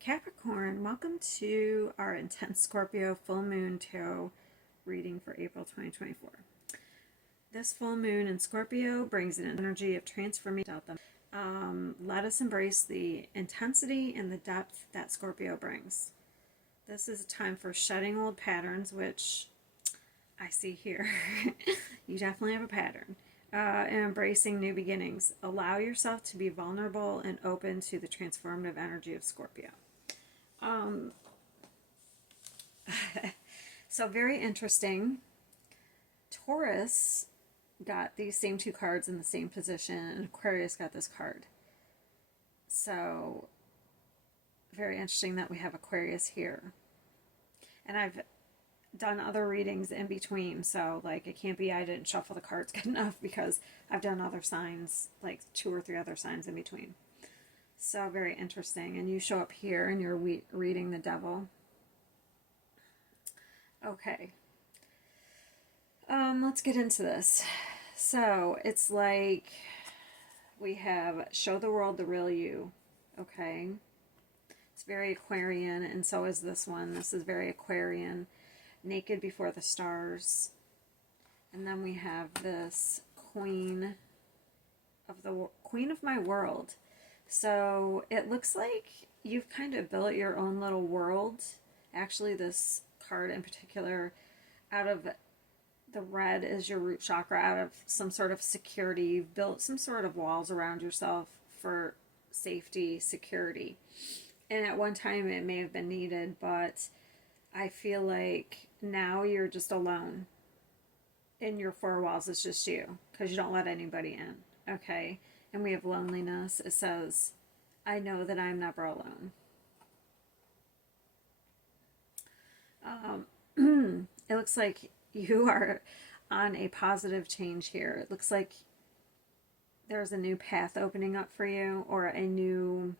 Capricorn, welcome to our intense Scorpio full moon tarot reading for April 2024. This full moon in Scorpio brings an energy of transformation out them. Let us embrace the intensity and the depth that Scorpio brings. This is a time for shedding old patterns, which I see here. You definitely have a pattern. And embracing new beginnings. Allow yourself to be vulnerable and open to the transformative energy of Scorpio. So very interesting. Taurus got these same two cards in the same position, and Aquarius got this card. So very interesting that we have Aquarius here. And I've done other readings in between, so like it can't be I didn't shuffle the cards good enough, because I've done other signs, like 2 or 3 other signs in between. So very interesting. And you show up here and you're reading the Devil. Okay. Let's get into this. So it's like we have show the world the real you. Okay. It's very Aquarian, and so is this one. This is very Aquarian. Naked before the stars. And then we have this Queen of my world. So it looks like you've kind of built your own little world. Actually, this card in particular, out of the red is your root chakra, out of some sort of security. You've built some sort of walls around yourself for safety, security. And at one time it may have been needed, but I feel like now you're just alone. In your 4 walls, it's just you, because you don't let anybody in. Okay? And we have loneliness. It says, I know that I'm never alone. It looks like you are on a positive change here. It looks like there's a new path opening up for you, or a new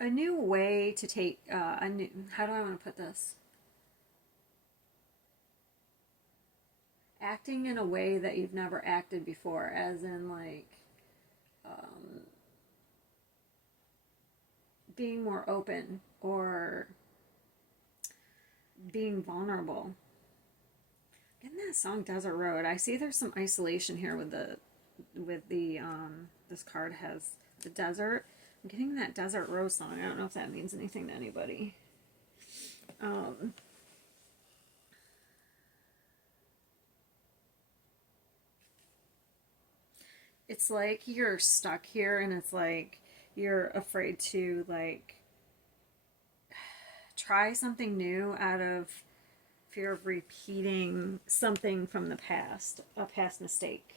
way to take how do I want to put this? Acting in a way that you've never acted before, as in like being more open or being vulnerable. Getting that song Desert Road. I see there's some isolation here with the this card has the desert. I'm getting that Desert Road song. I don't know if that means anything to anybody. It's like you're stuck here, and it's like you're afraid to like try something new out of fear of repeating something from the past, a past mistake.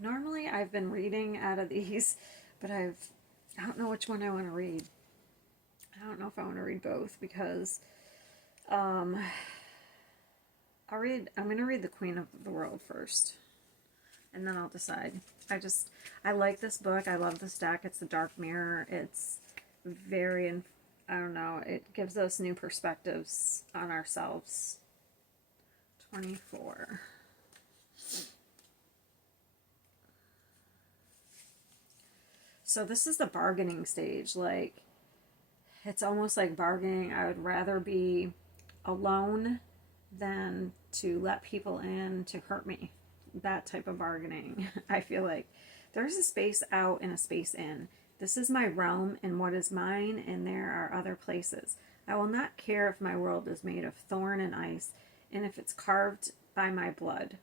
Normally I've been reading out of these, but I don't know which one I want to read. I don't know if I want to read both, because I'm going to read the Queen of the World first, and then I'll decide. I like this book. I love this deck. It's the Dark Mirror. It's very, I don't know, it gives us new perspectives on ourselves. 24. So this is the bargaining stage. Like, it's almost like bargaining. I would rather be alone than to let people in to hurt me. That type of bargaining. I feel like there's a space out and a space in. This is my realm and what is mine, and there are other places. I will not care if my world is made of thorn and ice, and if it's carved by my blood.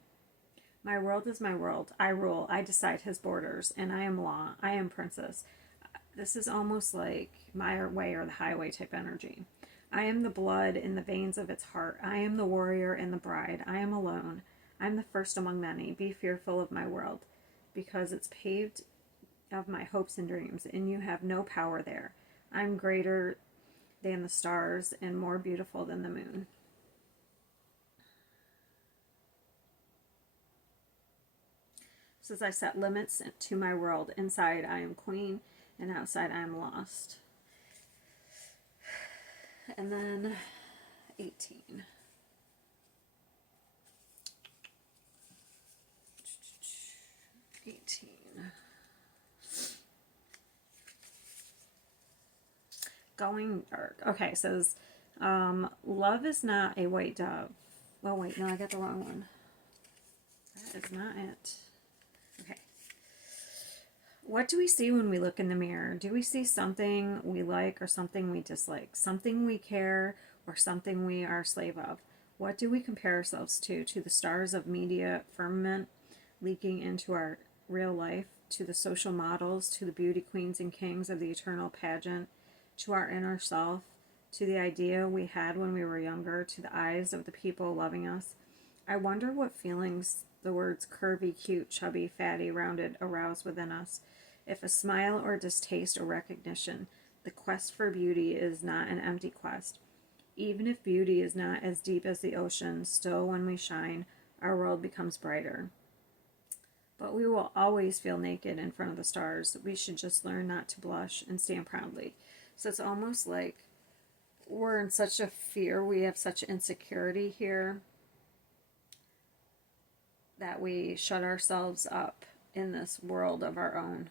My world is my world. I rule. I decide his borders, and I am law. I am princess. This is almost like my way or the highway type energy. I am the blood in the veins of its heart. I am the warrior and the bride. I am alone. I am the first among many. Be fearful of my world, because it's paved of my hopes and dreams, and you have no power there. I'm greater than the stars and more beautiful than the moon. It says, I set limits to my world. Inside I am queen, and outside I am lost. And then 18. going dark. Okay, it says, love is not a white dove. Oh, wait, no, I got the wrong one. That is not it. Okay. What do we see when we look in the mirror? Do we see something we like or something we dislike? Something we care or something we are a slave of? What do we compare ourselves to? To the stars of media firmament leaking into our real life? To the social models? To the beauty queens and kings of the eternal pageant? To our inner self? To the idea we had when we were younger? To the eyes of the people loving us? I wonder what feelings the words curvy, cute, chubby, fatty, rounded arouse within us. If a smile or distaste or recognition, the quest for beauty is not an empty quest. Even if beauty is not as deep as the ocean, still when we shine, our world becomes brighter. But we will always feel naked in front of the stars. We should just learn not to blush and stand proudly. So it's almost like we're in such a fear, we have such insecurity here, that we shut ourselves up in this world of our own.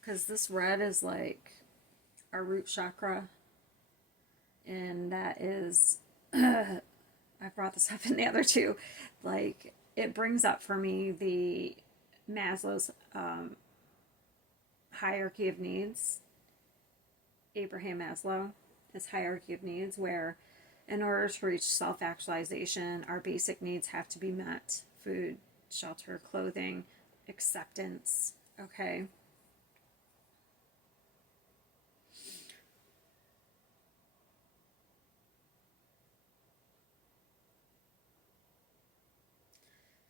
Because this red is like our root chakra, and that is, I brought this up in the other two, like it brings up for me the Maslow's hierarchy of needs, Abraham Maslow, his hierarchy of needs, where in order to reach self-actualization, our basic needs have to be met: food, shelter, clothing, acceptance. Okay.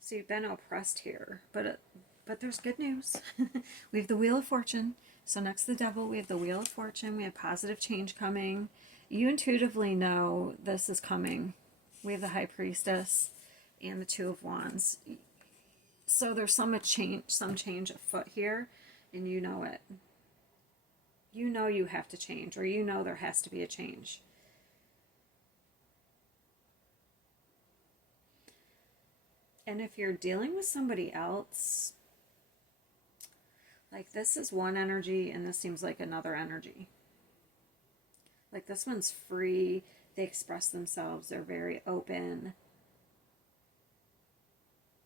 So you've been oppressed here, but there's good news. We have the Wheel of Fortune. So next to the Devil, we have the Wheel of Fortune. We have positive change coming. You intuitively know this is coming. We have the High Priestess and the Two of Wands. So there's some change afoot here, and you know it. You know you have to change, or you know there has to be a change. And if you're dealing with somebody else, like this is one energy and this seems like another energy. Like this one's free, they express themselves, they're very open.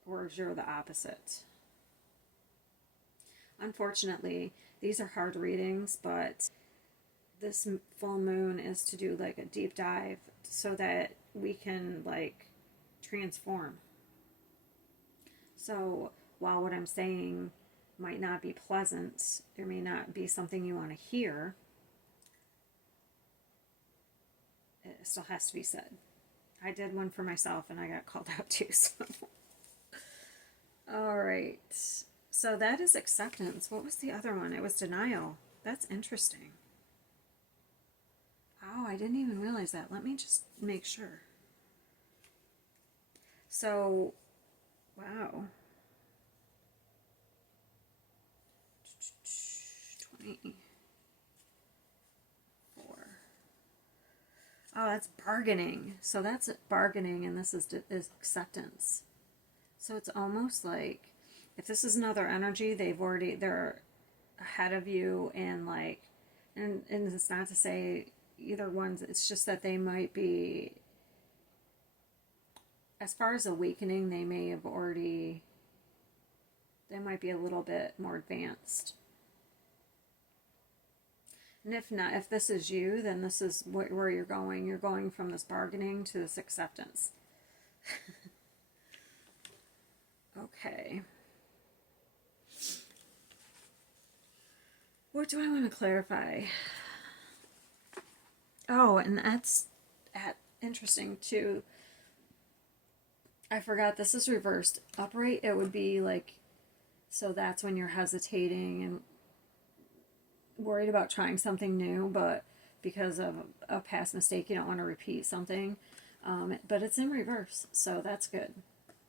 Whereas you're the opposite. Unfortunately, these are hard readings, but this full moon is to do like a deep dive so that we can like transform. So while what I'm saying might not be pleasant, there may not be something you want to hear, it still has to be said. I did one for myself and I got called out too. So. All right. So that is acceptance. What was the other one? It was denial. That's interesting. Oh, I didn't even realize that. Let me just make sure. So, wow. 24. Oh, that's bargaining. So that's bargaining, and this is acceptance. So it's almost like if this is another energy, they're ahead of you, and like, and it's not to say either one's, it's just that they might be, as far as awakening, they might be a little bit more advanced. And if not, if this is you, then this is where you're going. You're going from this bargaining to this acceptance. Okay. What do I want to clarify? Oh, and that's interesting too. I forgot this is reversed. Upright, it would be like, so that's when you're hesitating and worried about trying something new, but because of a past mistake, you don't want to repeat something. But it's in reverse, so that's good.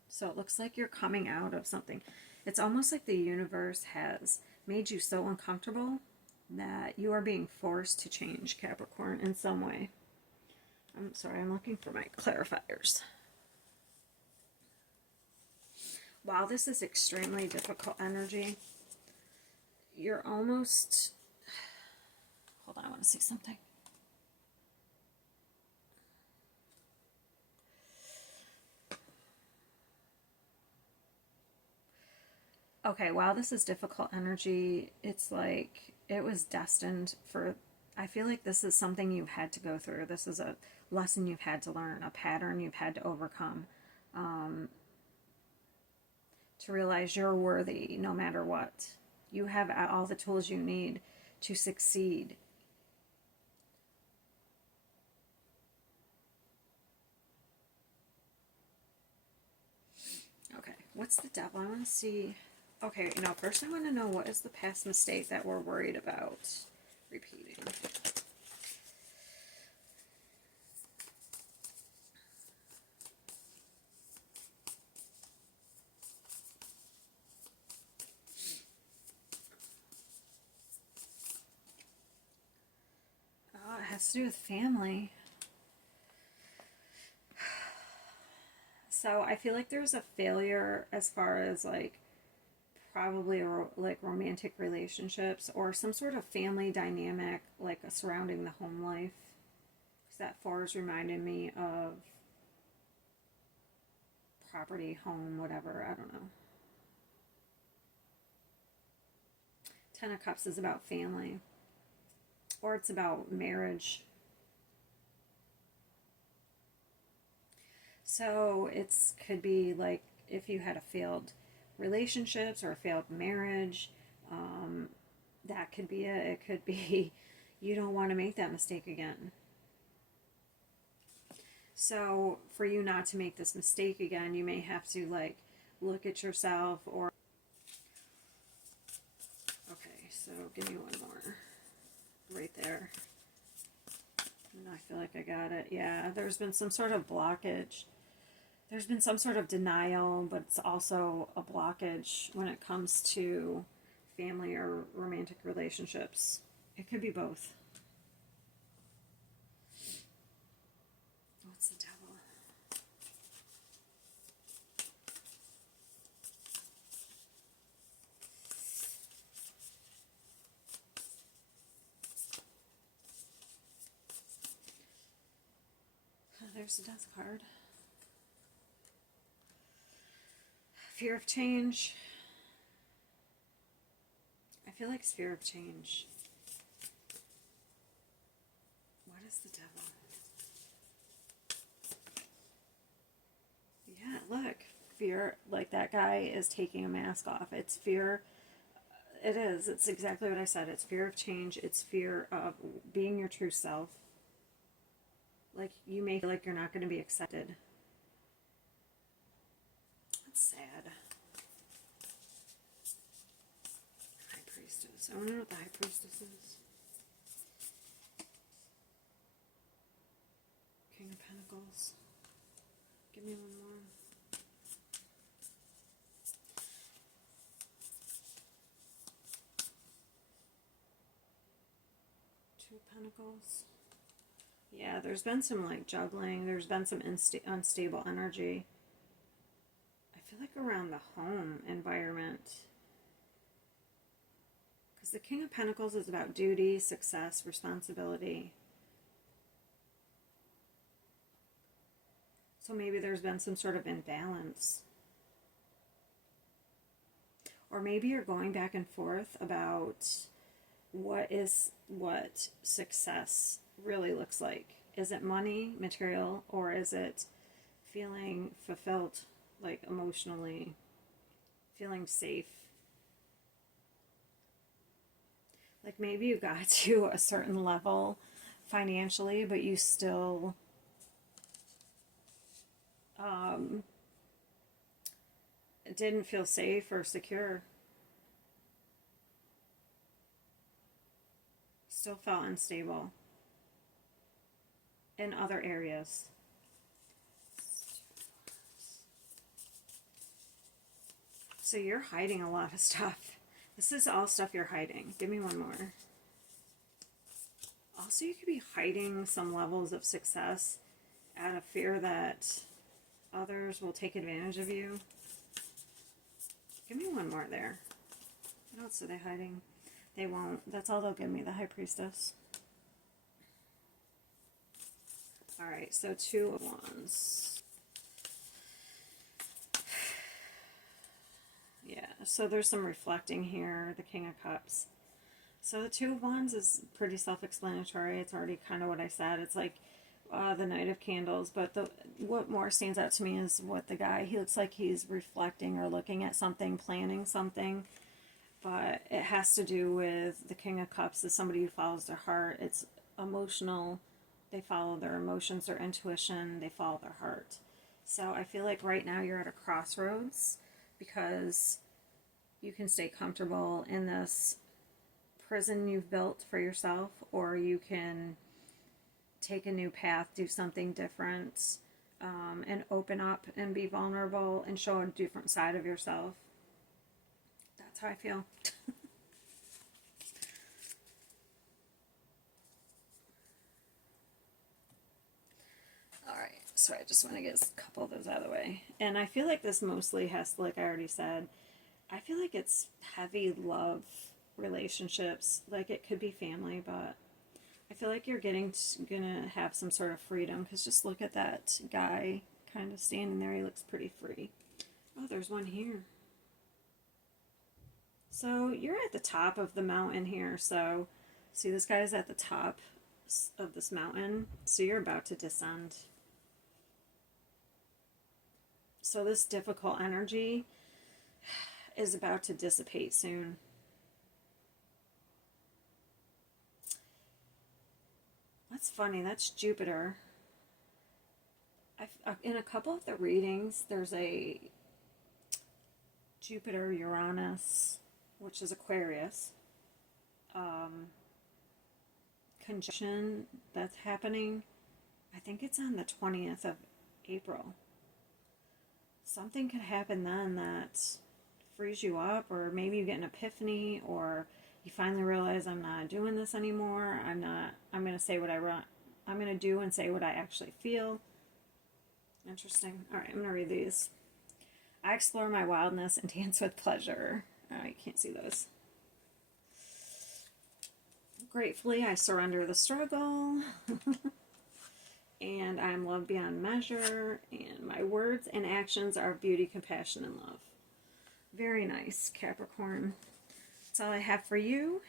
So it looks like you're coming out of something. It's almost like the universe has made you so uncomfortable that you are being forced to change, Capricorn, in some way. I'm sorry, I'm looking for my clarifiers. While this is extremely difficult energy, you're almost, hold on, I want to see something. Okay, while this is difficult energy, it's like it was destined for, I feel like this is something you've had to go through. This is a lesson you've had to learn, a pattern you've had to overcome, to realize you're worthy no matter what. You have all the tools you need to succeed. Okay, what's the devil? I want to see. Okay, now first I want to know, what is the past mistake that we're worried about repeating? Oh, it has to do with family. So I feel like there's a failure as far as like probably like romantic relationships or some sort of family dynamic, like surrounding the home life. Because that 4 is reminding me of property, home, whatever. I don't know. 10 of Cups is about family, or it's about marriage. So it's could be like if you had a failed relationships or a failed marriage, that could be it. It could be you don't want to make that mistake again. So for you not to make this mistake again, you may have to like look at yourself or. Okay, so give me one more. Right there. And I feel like I got it. Yeah, there's been some sort of blockage. There's been some sort of denial, but it's also a blockage when it comes to family or romantic relationships. It could be both. What's the devil? There's the Death card. Fear of change. I feel like it's fear of change. What is the devil? Yeah, look. Fear, like that guy is taking a mask off. It's fear. It is. It's exactly what I said. It's fear of change. It's fear of being your true self. Like, you may feel like you're not going to be accepted. That's sad. High Priestess. I wonder what the High Priestess is. King of Pentacles. Give me one more. Two of Pentacles. Yeah, there's been some like juggling. There's been some unstable energy. I feel like around the home environment. Because the King of Pentacles is about duty, success, responsibility. So maybe there's been some sort of imbalance. Or maybe you're going back and forth about what success really looks like. Is it money, material, or is it feeling fulfilled, like emotionally, feeling safe? Like maybe you got to a certain level financially, but you still didn't feel safe or secure. Still felt unstable in other areas. So you're hiding a lot of stuff. This is all stuff you're hiding. Give me one more. Also, you could be hiding some levels of success out of fear that others will take advantage of you. Give me one more there. What else are they hiding? They won't. That's all they'll give me, the High Priestess. Alright, so Two of Wands. Yeah, so there's some reflecting here, the King of Cups. So the Two of Wands is pretty self-explanatory. It's already kind of what I said. It's like the Knight of Candles, but what more stands out to me is what the guy, he looks like he's reflecting or looking at something, planning something, but it has to do with the King of Cups is somebody who follows their heart. It's emotional. They follow their emotions, their intuition, they follow their heart. So I feel like right now you're at a crossroads because you can stay comfortable in this prison you've built for yourself, or you can take a new path, do something different, and open up and be vulnerable and show a different side of yourself. That's how I feel. Alright, so I just want to get a couple of those out of the way. And I feel like this mostly has, like I already said, I feel like it's heavy love relationships. Like it could be family, but I feel like you're gonna have some sort of freedom, because just look at that guy kind of standing there. He looks pretty free. Oh, there's one here. So you're at the top of the mountain here. So see, this guy's at the top of this mountain. So you're about to descend. So this difficult energy is about to dissipate soon. That's funny. That's Jupiter. In a couple of the readings, there's a Jupiter, Uranus, which is Aquarius, conjunction that's happening. I think it's on the 20th of April. Something could happen then that frees you up, or maybe you get an epiphany, or you finally realize, I'm not doing this anymore. I'm going to say what I want. I'm going to do and say what I actually feel. Interesting. All right, I'm going to read these. I explore my wildness and dance with pleasure. I can't see those. Gratefully, I surrender the struggle. And I'm loved beyond measure. And my words and actions are beauty, compassion, and love. Very nice, Capricorn. That's all I have for you.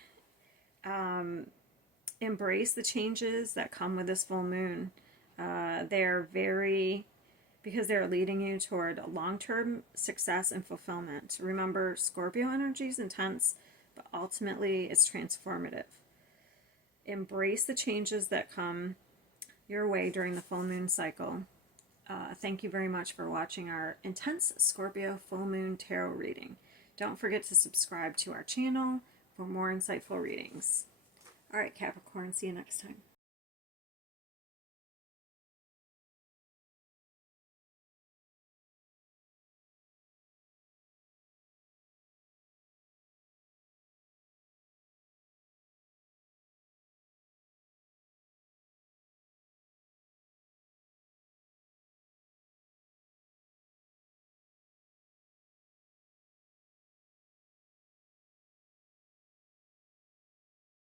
Embrace the changes that come with this full moon. They're very, because they're leading you toward long-term success and fulfillment. Remember, Scorpio energy is intense, but ultimately it's transformative. Embrace the changes that come your way during the full moon cycle. Thank you very much for watching our intense Scorpio full moon tarot reading. Don't forget to subscribe to our channel for more insightful readings. All right, Capricorn, see you next time.